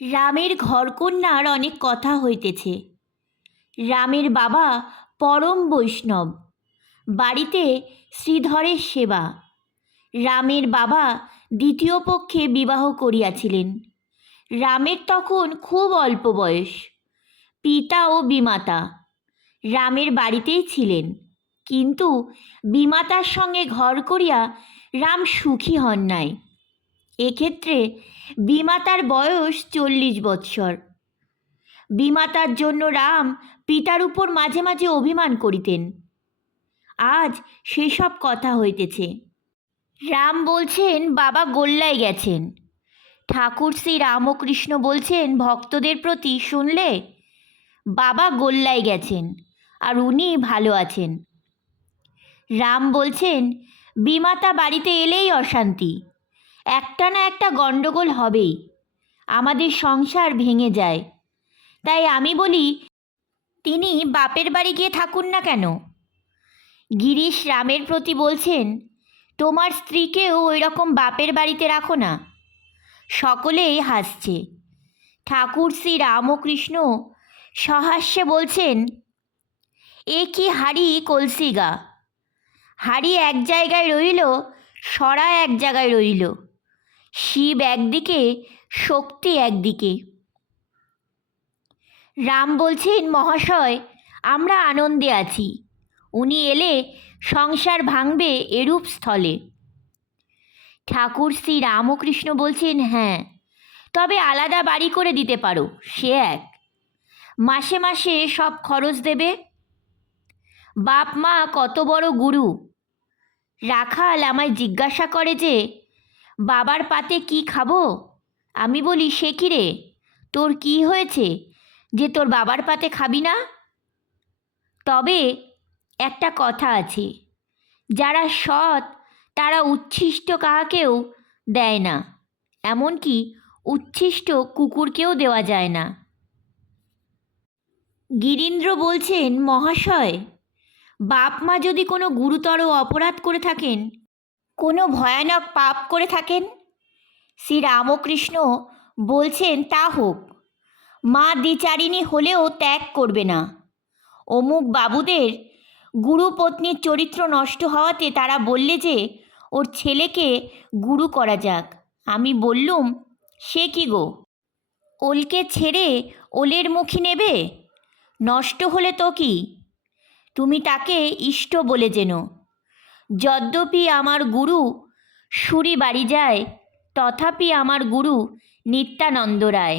রামের ঘরকন্যার অনেক কথা হইতেছে। রামের বাবা পরম বৈষ্ণব। বাড়িতে শ্রীধরের সেবা। রামের বাবা দ্বিতীয় পক্ষে বিবাহ করিয়াছিলেন। রামের তখন খুব অল্প বয়স। পিতা ও বিমাতা। রামের বাড়িতেই ছিলেন। কিন্তু বিমাতার সঙ্গে ঘর করিয়া রাম সুখী হন নাই। এক্ষেত্রে বিমাতার বয়স চল্লিশ বৎসর। বিমাতার জন্য রাম পিতার উপর মাঝে মাঝে অভিমান করিতেন। আজ সেসব কথা হইতেছে। রাম বলছেন, বাবা গোল্লায় গেছেন। ঠাকুর শ্রী রামকৃষ্ণ বলছেন, ভক্তদের প্রতি শুনলে বাবা গোল্লায় গেছেন আর উনি ভালো আছেন। রাম বলছেন, বিমাতা বাড়িতে এলেই অশান্তি। একটা না একটা গণ্ডগোল হবেই। আমাদের সংসার ভেঙে যায়। তাই আমি বলি, তিনি বাপের বাড়ি গিয়ে থাকুন না কেন? গিরিশ রামের প্রতি বলছেন, তোমার স্ত্রীকেও ওই রকম বাপের বাড়িতে রাখো না। সকলেই হাসছে। ঠাকুর শ্রী রামকৃষ্ণ সহাস্যে বলছেন, এ কি হাড়ি কলসিগা? হাড়ি এক জায়গায় রইল, সরা এক জায়গায় রইল। শিব একদিকে, শক্তি একদিকে। রাম বলছেন, মহাশয়, আমরা আনন্দে আছি। উনি এলে সংসার ভাঙবে এরূপ স্থলে। ঠাকুর শ্রী রামকৃষ্ণ বলছেন হ্যাঁ তবে আলাদা বাড়ি করে দিতে পারো, সে এক। মাসে মাসে সব খরচ দেবে। বাপ মা কত বড় গুরু। রাখাল আমায় জিজ্ঞাসা করে যে বাবার পাতে কি খাব? আমি বলি, সে কি রে? তোর কি হয়েছে যে তোর বাবার পাতে খাবি না? তবে একটা কথা আছে, যারা সৎ তারা উচ্ছিষ্ট কাহাকেও দেয় না, এমনকি উচ্ছিষ্ট কুকুরকেও দেওয়া যায় না। গিরীন্দ্র বলছেন, মহাশয়, বাপ মা যদি কোনো গুরুতর অপরাধ করে থাকেন কোনো ভয়ানক পাপ করে থাকেন? শ্রী রামকৃষ্ণ বলছেন, তা হোক। মা দ্বিচারিণী হলেও ত্যাগ করবে না। অমুক বাবুদের গুরুপত্নীর চরিত্র নষ্ট হওয়াতে তারা বললে যে, ওর ছেলেকে গুরু করা যাক। আমি বললুম, সে কি গো? ওলকে ছেড়ে ওলের মুখী নেবে? নষ্ট হলে তো কি? তুমি তাকে ইষ্ট বলে যেন। যদ্যপি আমার গুরু সুরি বাড়ি যায় তথাপি আমার গুরু নিত্যানন্দ রায়।